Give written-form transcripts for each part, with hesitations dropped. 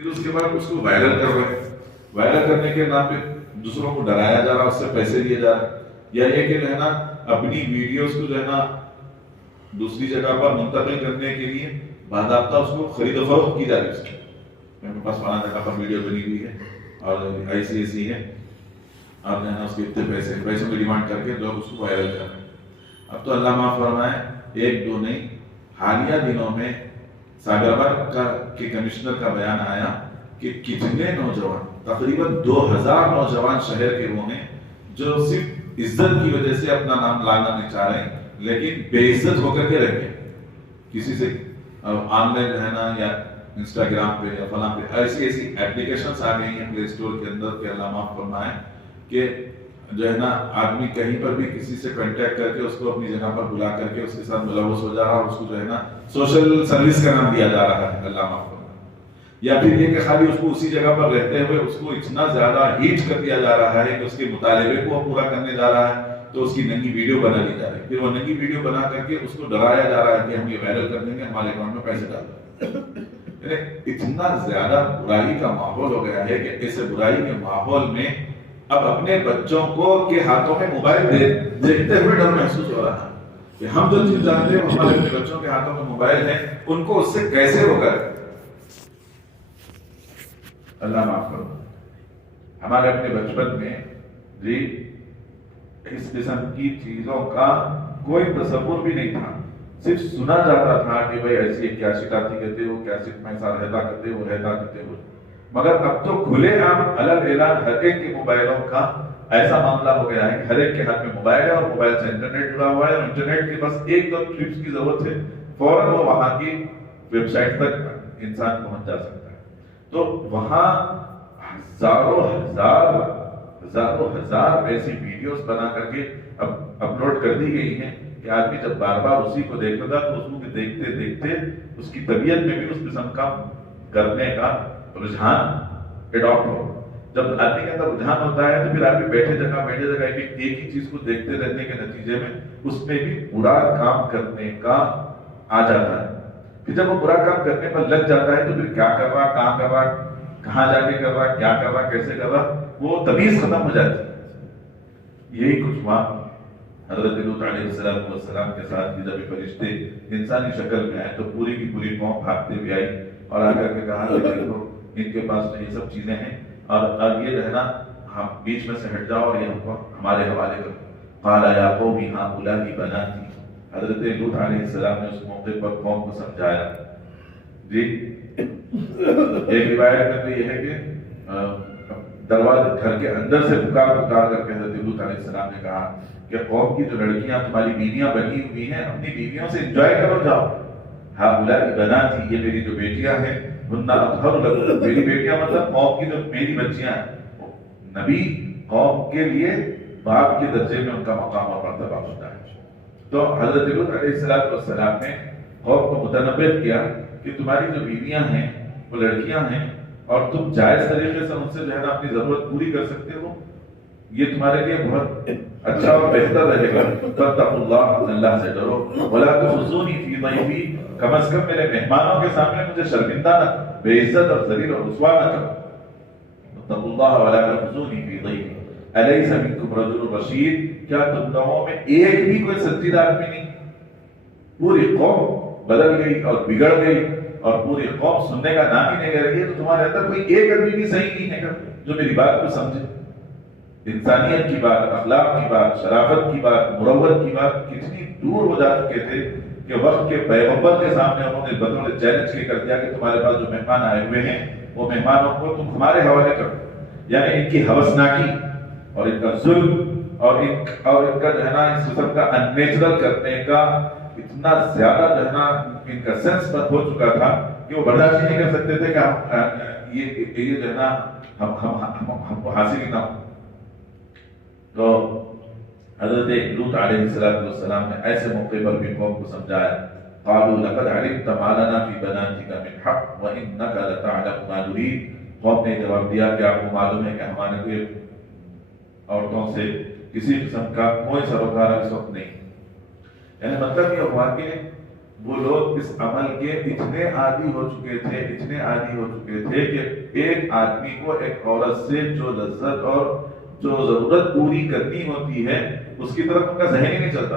پھر اس کے بعد اس کو وائرل کر رہے ہیں، وائرل کرنے کے نام پہ دوسروں کو ڈرایا جا رہا ہے، اس سے پیسے لیے جا رہے ہیں، یا یہ کہ جو ہے نا اپنی ویڈیوز کو جو ہے نا دوسری جگہ پر منتقل کرنے کے لیے باضابطہ اس کو خرید و فروخت کی جا رہی ہے. اس کی میرے پاس فلاں جگہ پر ویڈیو بنی ہوئی ہے اور ایسی ایسی ہے، اور جو ہے نا اس کے اتنے پیسوں کی ڈیمانڈ کر کے لوگ اس کو وائرل کر رہے ہیں. اب تو اللہ معاف فرمائے، ایک دو نہیں، حالیہ دنوں میں ساگر کے کمشنر کا بیان آیا کہ کتنے نوجوان، تقریباً 2000 نوجوان شہر کے وہ ہیں جو صرف عزت کی وجہ سے اپنا نام لانا نہیں چاہ رہے ہیں، لیکن بے عزت ہو کر کے رکھے کسی سے آن لائن جو ہے نا یا انسٹاگرام پہ یا فلاں پہ ایسی ایسی ایپلیکیشنز آ گئی ہیں پلے اسٹور کے اندر کہ اللہ معاف فرمائے کہ جو ہے نا آدمی کہیں پر بھی کسی سے کنٹیکٹ کر کے اس کو اپنی جگہ پر بلا کر کے اس کے ساتھ ملوث ہو جا رہا ہے، اس کو جو ہے نا سوشل سروس کا نام دیا جا رہا ہے. اللہ معاف فرمائے. یا پھر یہ کہ خالی اس کو اسی جگہ پر رہتے ہوئے اس کو اتنا زیادہ ہیٹ کر دیا جا رہا ہے کہ اس کے مطالبے کو پورا کرنے جا رہا ہے تو اس کی ننگی ویڈیو بنا لی جا رہی ہے، پھر وہ ننگی ویڈیو بنا کر کے اس کو ڈرایا جا رہا ہے کہ ہم یہ وائرل کر دیں گے، ہمارے اکاؤنٹ میں پیسے ڈال دیں. اتنا زیادہ برائی کا ماحول ہو گیا ہے کہ ایسے برائی کے ماحول میں اب اپنے بچوں کو کے ہاتھوں میں موبائل دیکھتے ہوئے ڈر محسوس ہو رہا ہے کہ ہم جو چیز جانتے ہیں ہمارے اپنے بچوں کے ہاتھوں میں موبائل ہے، ان کو اس سے کیسے روکا ہے. اللہ معاف کرو. ہمارے اپنے بچپن میں جی اس قسم کی چیزوں کا کوئی تصور بھی نہیں تھا، صرف سنا جاتا تھا کہ بھائی ایسی ایک کیسٹ آتی کہتے ہو، کیسٹ میں ایسا رہتا کرتے ہو، رہتا کرتے ہو. مگر اب تو کھلے عام الگ اعلان ہر ایک کے موبائلوں کا ایسا معاملہ ہو گیا ہے کہ ہر ایک کے ہاتھ میں موبائل ہے اور موبائل سے انٹرنیٹ جڑا ہوا ہے، اور انٹرنیٹ کے بس ایک دو ٹرپس کی ضرورت ہے، فوراً وہ وہاں کی ویب سائٹ تک انسان پہنچ جا سکتا ہے. تو وہاں ہزاروں ہزار ایسی ویڈیوز بنا کر کے اپلوڈ کر دی گئی ہیں کہ آدمی جب بار بار اسی کو دیکھتا تھا تو اس کو دیکھتے دیکھتے اس کی طبیعت میں بھی اس قسم کا کرنے کا رجحان اڈاپٹ ہو. جب آدمی کے اندر رجحان ہوتا ہے تو پھر آدمی بیٹھے جگہ ایک ہی چیز کو دیکھتے رہنے کے نتیجے میں اس میں بھی برا کام کرنے کا آ جاتا ہے. پھر جب وہ برا کام کرنے پر لگ جاتا ہے تو پھر کیا کر رہا، کہاں کر رہا، کہاں جا کے کر رہا، کیا کر رہا، کیسے کر رہا، وہ تمیز ختم ہو جاتی ہے. یہی کچھ ہوا حضرت لوط علیہ السلام کے ساتھ بھی. جب فرشتے انسانی شکل میں آئے تو پوری کی پوری قوم بھاگتے ہوئے آئی اور آ کر کے کہا کہ دیکھو ان کے پاس تو یہ سب چیزیں ہیں اور اب یہ رہنا ہم بیچ میں سے ہٹ جاؤ اور یہ ہمارے حوالے کرو. قال یا قوم هؤلاء بناتی. حضرت لوط علیہ السلام نے اس موقع پر قوم کو سمجھایا. جی ایک روایت میں تو یہ ہے کہ دروازے گھر کے اندر سے پکار کر کے حضرت لوط علیہ السلام نے کہا کہ قوم کی جو لڑکیاں تمہاری بیویاں بنی ہوئی ہیں اپنی بیویوں سے انجوائے کرو جاؤ. ہؤلاء بناتی، یہ میری جو بیٹیاں ہیں، ہن اطہر لکم. میری بیٹیاں مطلب قوم کی جو میری بچیاں ہیں. نبی قوم کے لیے باپ کے درجے میں ان کا مقام اور مرتبہ ہوتا ہے. تو حضرت لوط علیہ السلام نے قوم کو متنبہ کیا کہ تمہاری جو بیویاں ہیں وہ لڑکیاں ہیں اور تم جائز طریقے سے ان سے جو ہے نا اپنی ضرورت پوری کر سکتے ہو، یہ تمہارے لیے بہت اچھا اور بہتر رہے گا. فاتقوا اللہ، اللہ سے ڈرو. ولا تخزونی فی ضیفی، کم از کم میرے مہمانوں کے سامنے مجھے شرمندہ نہ، بے عزت اور ذلیل اور رسوا نہ کرو. اتقوا اللہ ولا تخزونی فی ضیفی الیس منکم رجل رشید. کیا تم لوگوں میں ایک بھی کوئی سنجیدہ آدمی نہیں؟ پوری قوم بدل گئی اور بگڑ گئی اور پوری قوم سننے کا نام ہی نہیں لے رہی ہے، تو تمہارے اندر کوئی ایک آدمی بھی صحیح نہیں ہے جو میری بات کو سمجھے. انسانیت کی بات، اخلاق کی بات، شرافت کی بات، مروت کی بات کتنی دور ہو جا چکے تھے کہ وقت کے پیغمبر کے سامنے انہوں نے بطور چیلنج کے کر دیا کہ تمہارے پاس جو مہمان آئے ہوئے ہیں وہ مہمانوں کو تم ہمارے حوالے کرو. یعنی ان کی ہوسناکی اور ان کا ظلم اور ان کا جو ہے نا اس قسم کا ان نیچرل کرنے کا اتنا زیادہ جو ہے نا ان کا سینس ہو چکا تھا کہ وہ برداشت نہیں کر سکتے تھے کہ ہم یہ جو ہے نا ہم حاصل نہ ہو. تو حضرت لوط علیہ السلام نے ایسے موقع پر بھی قوم کو سمجھایا. قالوا لقد علمت ما لنا في بناتك من حق وانك لتعلم ما نريد. قوم نے جواب دیا کہ آپ کو معلوم ہے کہ ہمارے کوئی عورتوں سے کسی قسم کا کوئی سروکار اس وقت نہیں. یعنی مطلب یہ ہوا کہ وہ لوگ اس عمل کے اتنے عادی ہو چکے تھے کہ ایک آدمی کو ایک عورت سے جو لذت اور جو ضرورت پوری کرنی ہوتی ہے اس کی طرف ان کا ذہن ہی نہیں چلتا.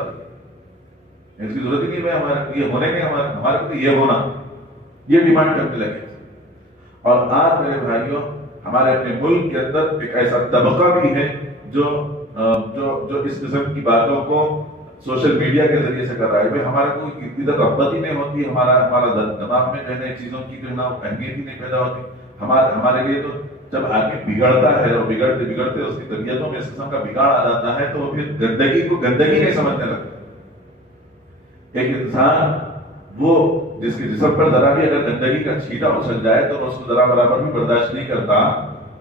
اس کی ضرورت ہی نہیں ہے ہمارے یہ ہونے میں، ہمارے کو یہ ہونا، یہ ڈیمانڈ کرنے لگے. اور آج میرے بھائیوں ہمارے اپنے ملک کے اندر ایک ایسا طبقہ بھی ہے جو اس قسم کی باتوں کو سوشل میڈیا کے ذریعے سے کر رہا ہے. بھائی ہمارے کو اتنی تک رغبت ہی نہیں ہوتی، ہمارا دماغ میں جو ہے چیزوں کی جو ہے نا اہمیت ہی نہیں پیدا ہوتی. ہمارے لیے تو جب آدمی بگڑتا ہے اور بگڑتے اس کی طبیعتوں میں اس قسم کا بگاڑ آ جاتا ہے تو وہ پھر گندگی کو گندگی نہیں سمجھنے لگتا. ایک انسان وہ جس کے جسم پر ذرا بھی اگر گندگی کا چھینٹا اچھل جائے تو اس کو ذرا برابر بھی برداشت نہیں کرتا.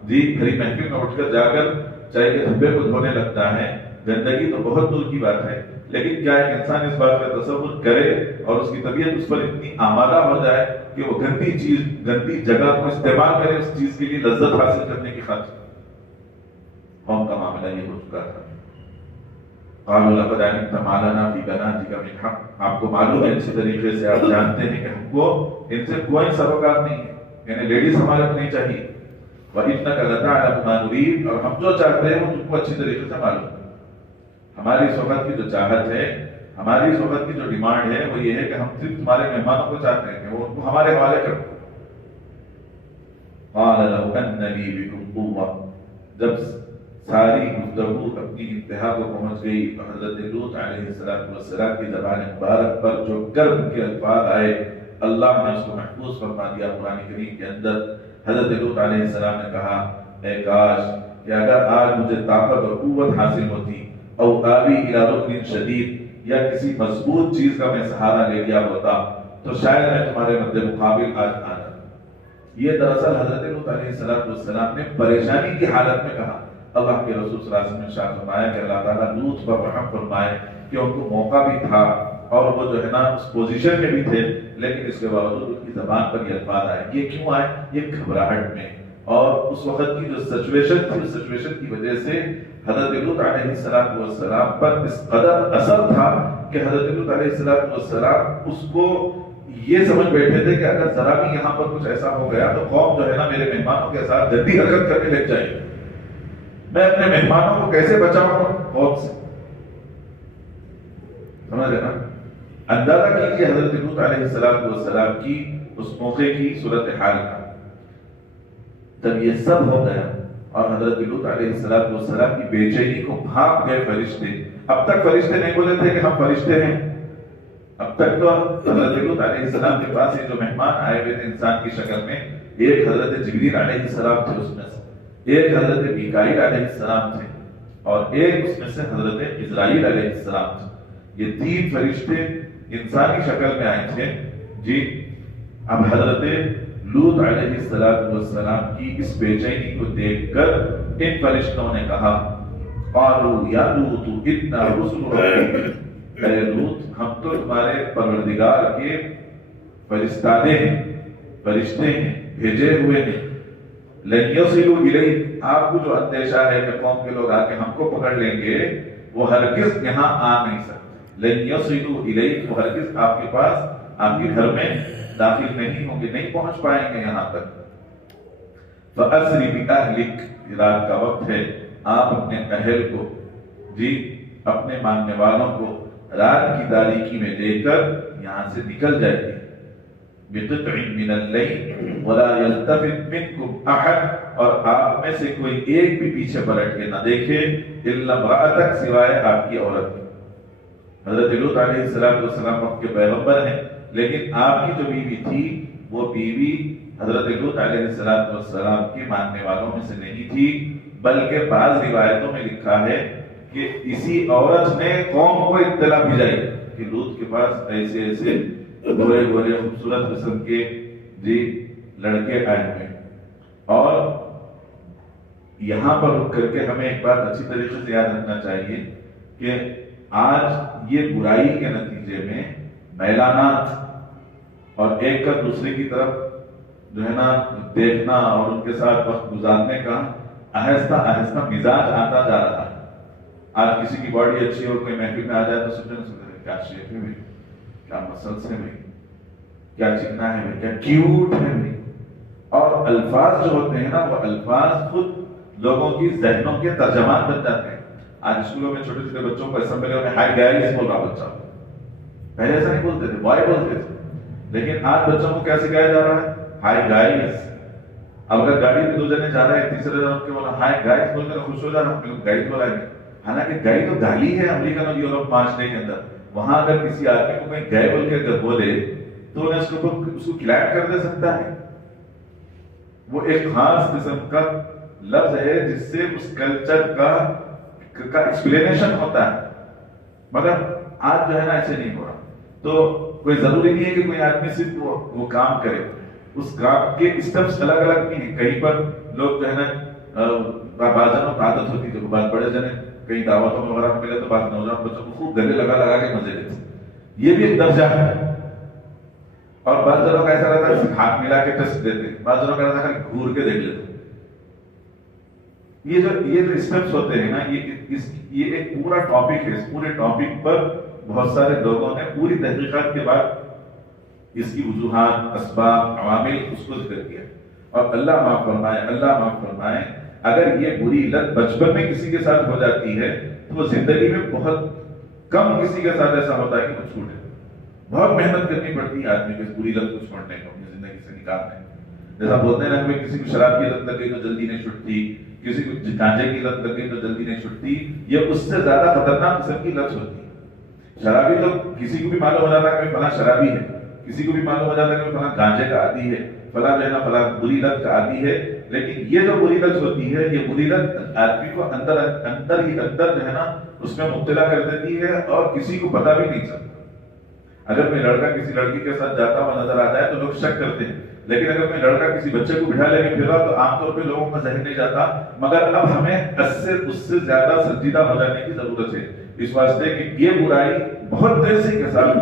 جی کھری محفل میں اٹھ کر جا کر چائے کے دھبے کو دھونے لگتا ہے. گندگی تو بہت دور کی بات ہے، لیکن کیا ایک انسان اس بات کا تصور کرے اور اس کی طبیعت اس پر اتنی آمادہ ہو جائے کہ وہ گندی جگہ کو استعمال کرے اس چیز کے لیے لذت حاصل کرنے کی خاطر. قوم کا معاملہ یہ ہو چکا تھا. قالوا لقد علمت ما لنا في بناتك من حق. آپ کو معلوم ہے اچھی طریقے سے، آپ جانتے ہیں کہ ہم کو ان سے کوئی سروکار نہیں ہے، یعنی لیڈیز ہمارے کو نہیں چاہیے. وَإِنَّكَ لَتَعْلَمُ مَا نُرِيدُ. اور ہم جو چاہتے ہیں وہ تم کو اچھی طریقے سے معلوم ہے. ہماری اس وقت کی جو چاہت ہے، ہماری اس وقت کی جو ڈیمانڈ ہے وہ یہ ہے کہ ہم صرف تمہارے مہمانوں کو چاہتے ہیں کہ وہ ان کو ہمارے حوالے کر دو. قَالَ لَوْ أَنَّ لِي بِكُمْ قُوَّةً. جب ساری گفتگو اپنی انتہا کو پہنچ گئی تو حضرت لوط علیہ السلام کی زبان مبارک پر جو کرب کے الفاظ آئے اللہ نے اس کو محفوظ فرما دیا قرآن کریم کے اندر. حضرت لوط علیہ السلام نے کہا اے کاش کہ اگر آج مجھے طاقت اور قوت حاصل ہوتی، او آبی الی رکن شدید، یا کسی مضبوط چیز کا میں سہارا لے لیا ہوتا تو شاید میں تمہارے مد مقابل آج آ جاتا. یہ دراصل حضرت لوط علیہ السلام نے پریشانی کی حالت میں کہا. اللہ کے رسول صلی اللہ علیہ وسلم نے ارشاد فرمایا کہ اللہ تعالیٰ لوط پر رحم فرمائے کہ ان کو موقع بھی تھا اور وہ جو ہے نا اس پوزیشن میں بھی تھے، لیکن اس کے باوجود ان کی زبان پر یہ الفاظ آئے. یہ کیوں آئے؟ یہ گھبراہٹ میں اور اس وقت کی جو سچویشن تھی، اس سچویشن کی وجہ سے حضرت لوط علیہ السلام پر اس قدر اثر تھا کہ حضرت لوط علیہ السلام اس کو یہ سمجھ بیٹھے تھے کہ اگر ذرا بھی یہاں پر کچھ ایسا ہو گیا تو قوم جو ہے نا میرے مہمانوں کے ساتھ جلدی حرکت کرنے لگ جائے گی. میں اپنے مہمانوں کو کیسے بچاؤں قوم سے؟ سمجھ رہے نا؟ اندازہ کیجیے حضرت لوط علیہ السلام کی اس موقع کی صورتحال کا. جب یہ سب ہو گیا اور حضرت لوط علیہ السلام کی بے چینی کو بھاگ گئے فرشتے. اب تک فرشتے نہیں بولے تھے کہ ہم فرشتے ہیں. اب تک تو حضرت لوط علیہ السلام کے پاس یہ جو مہمان آئے ہوئے تھے انسان کی شکل میں، ایک حضرت جبریل علیہ السلام تھے، اس میں سے ایک حضرت میکائیل علیہ السلام تھے اور ایک اس میں سے حضرت اسرائیل علیہ السلام تھے. یہ تین فرشتے انسانی شکل میں آئے تھے. جی اب حضرت لوط علیہ السلام کی اس بے چینی کو دیکھ کر ان فرشتوں نے کہا قالوا یا لوط انا رسل ربک. اے لوط ہم تو تمہارے پروردگار کے فرستادے ہیں، فرشتے ہیں، بھیجے ہوئے ہیں. لن یصلوا الیک. آپ کو جو اندیشہ ہے کہ قوم کے لوگ آ کے ہم کو پکڑ لیں گے وہ ہرگز یہاں آ نہیں سکتے. لن یصلوا الیک، وہ ہرگز آپ کے پاس، آپ کے گھر میں داخل نہیں ہوں گے، نہیں پہنچ پائیں گے یہاں تک. فاسر باہلک. رات کا وقت ہے، آپ اپنے اہل کو، جی اپنے ماننے والوں کو رات کی تاریکی میں لے کر یہاں سے نکل جائیے. بقطع من اللیل ولا یلتفت منکم احد. اور آپ میں سے کوئی ایک بھی پیچھے پلٹ کے نہ دیکھے الا امرأتک، سوائے آپ کی عورت. حضرت لوط علیہ السلام وقت کے پیغمبر ہیں، لیکن آپ کی جو بیوی تھی وہ بیوی حضرت لوط علیہ السلام کے ماننے والوں میں سے نہیں تھی، بلکہ بعض روایتوں میں لکھا ہے کہ اسی عورت نے قوم کو اطلاع بھیجائی کہ لوط کے پاس ایسے ایسے گورے گورے خوبصورت قسم کے جی لڑکے آئے ہوئے. اور یہاں پر رک کر کے ہمیں ایک بات اچھی طریقے سے یاد رکھنا چاہیے کہ آج یہ برائی کے نتیجے میں میلانات اور ایک کا دوسرے کی طرف جو ہے نا دیکھنا اور ان کے ساتھ وقت گزارنے کا آہستہ آہستہ مزاج آتا جا رہا ہے. آج کسی کی باڈی اچھی اور کوئی محفل میں آ جائے تو سمجھنے کیا شیخ ہے بھائی، کیا مسلسل ہے بھائی، کیا چکنا ہے بھائی، کیا کیوٹ ہے بھائی. اور الفاظ جو ہوتے ہیں نا، وہ الفاظ خود لوگوں کی ذہنوں کے ترجمان بن جاتے ہیں. آج اسکولوں میں چھوٹے چھوٹے بچوں کو اسمبلیوں میں ہائی گائز بول رہا بچہ. پہلے ایسا نہیں بولتے تھے، بوائے بولتے تھے. لیکن آج بچوں کو کیا سکھایا جا رہا ہے؟ High guys. اب اگر گاڑی میں 2 جنے جا رہے ہیں، تیسرے جن کے بولا ہائی گائز بول کر خوش ہو جا رہا ہوں، گائز بولا ہے. حالانکہ گائے تو گالی ہے امریکن اور یورپ معاشرے کے اندر. وہاں اگر کسی آدمی کو کوئی گائے بول کے اگر بولے تو انہیں اس کو کلیپ کر دے سکتا ہے. وہ ایک خاص قسم کا لفظ ہے جس سے اس کلچر کا ایکسپلینیشن ہوتا ہے. مگر آج جو ہے نا ایسے نہیں ہو رہا. تو کوئی ضروری نہیں ہے کہ کوئی آدمی صرف وہ کام کرے. اس کام کے اسٹیپس الگ الگ نہیں ہیں. کہیں پر لوگ جو ہے نا بعض جنوں کو عادت ہوتی ہے، بعض بڑے جنے کئی دعوتوں میں وغیرہ ملے تو بعض نوجوان بچوں کو خوب گلے لگا لگا کے مزے لیتے. یہ بھی ایک درجہ ہے. اور بعض جنوں کا ایسا رہتا ہے ہاتھ ملا کے ٹیسٹ دیتے، بعض جنوں کا رہتا ہے گھور کے دیکھ لیتے. یہ جو اسٹیپس ہوتے ہیں نا، یہ ایک پورا ٹاپک ہے. اس پورے ٹاپک پر بہت سارے لوگوں نے پوری تحقیقات کے بعد اس کی وجوہات، اسباب، عوامل اس کو ذکر کیا. اور اللہ معاف فرمائے، اللہ معاف فرمائے، اگر یہ بری لت بچپن میں کسی کے ساتھ ہو جاتی ہے تو وہ زندگی میں بہت کم کسی کے ساتھ ایسا ہوتا ہے کہ وہ چھوٹے. بہت محنت کرنی پڑتی ہے آدمی کو اس بری لت کو چھوڑنے کو، اپنی زندگی سے نکالنے. جیسا بولتے ہیں نا کہ کسی کو شراب کی لت لگ گئی تو جلدی نہیں چھٹتی، کسی کو گانجے کی لت لگ گئی تو جلدی نہیں چھٹتی. یہ اس سے زیادہ خطرناک قسم کی لت ہوتی ہے. شرابی تو کسی کو بھی معلوم ہو جاتا ہے کہ فلاں شرابی ہے، کسی کو بھی معلوم ہو جاتا ہے کہ فلاں گانجے کا عادی ہے، فلاں جو ہے نا فلاں بری لت کا عادی ہے. لیکن یہ جو بری لت ہوتی ہے، یہ بری لت آدمی کو اندر ہی اندر جو ہے نا اس میں مبتلا کر دیتی ہے اور کسی کو پتا بھی نہیں چلتا. اگر کوئی لڑکا کسی لڑکی کے ساتھ جاتا ہوا نظر آ جائے تو لوگ شک کرتے ہیں. لیکن اگر کوئی لڑکا کسی بچے کو بٹھا لے کے پھرا تو عام طور پہ لوگوں کا ذہن نہیں جاتا. مگر اب ہمیں اس سے زیادہ سنجیدہ ہو جانے کی ضرورت ہے، اس واسطے کہ یہ برائی بہت تیزی کے ساتھ